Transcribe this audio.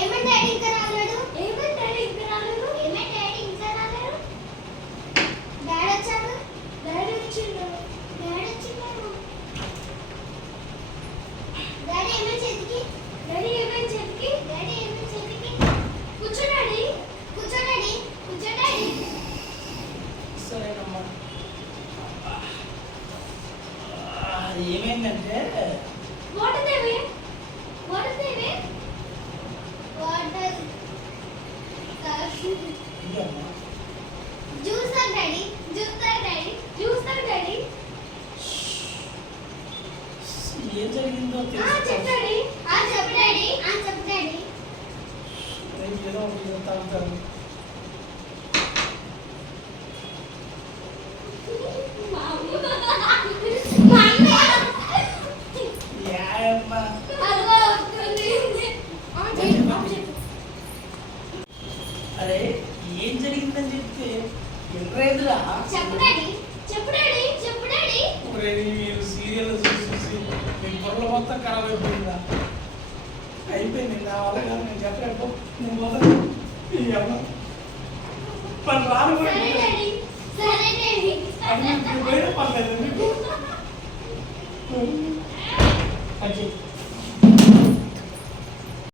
ఏమని డాడీ ఇంకా రాలేడు? ఏమని డాడీ ఇంకా రాలేడు? ఏమని డాడీ ఇంకా రాలేడు? డాడీ వచ్చాడు? డాడీ వచ్చిండు. డాడీ వచ్చిండు. డాడీ ఏమని చేతికి? డాడీ ఏమని చేతికి? డాడీ ఏమని చేతికి? కూర్చో డాడీ. కూర్చో డాడీ. కూర్చో డాడీ. సరేనమ్మా. ఏమైందంటే వాటర్ దేవి. వాటర్ దేవి. వాటర్ ఇదమ్మా జ్యూస్ తాగు డాడీ. జ్యూస్ తాగు డాడీ. జ్యూస్ తాగు డాడీ. ఏం జరిగిందో చెప్పు తెలుసు. డాడీ. చెప్పు డాడీ. చెప్పు డాడీ. రేపు ఏదో ఒకటి తాగుతాను. ఏమ్మా అరే ఏం జరిగిందని చెప్తే ఎర్రేదిరా. చెప్పు డాడీ. చెప్పు డాడీ. చెప్పు డాడీ. మీరు సీరియల్ చూసి మీ బుర్రలు మొత్తం ఖరాబ్ అయిపోయిందా? అయిపోయింది నా వల్ల కాదు. నేను చెప్పలేకపో నువ్వు మొదలు పని రాను కూడా సరే డాడీ. సరే డాడీ. అది పోయినా పర్లేదు. నీకు. అది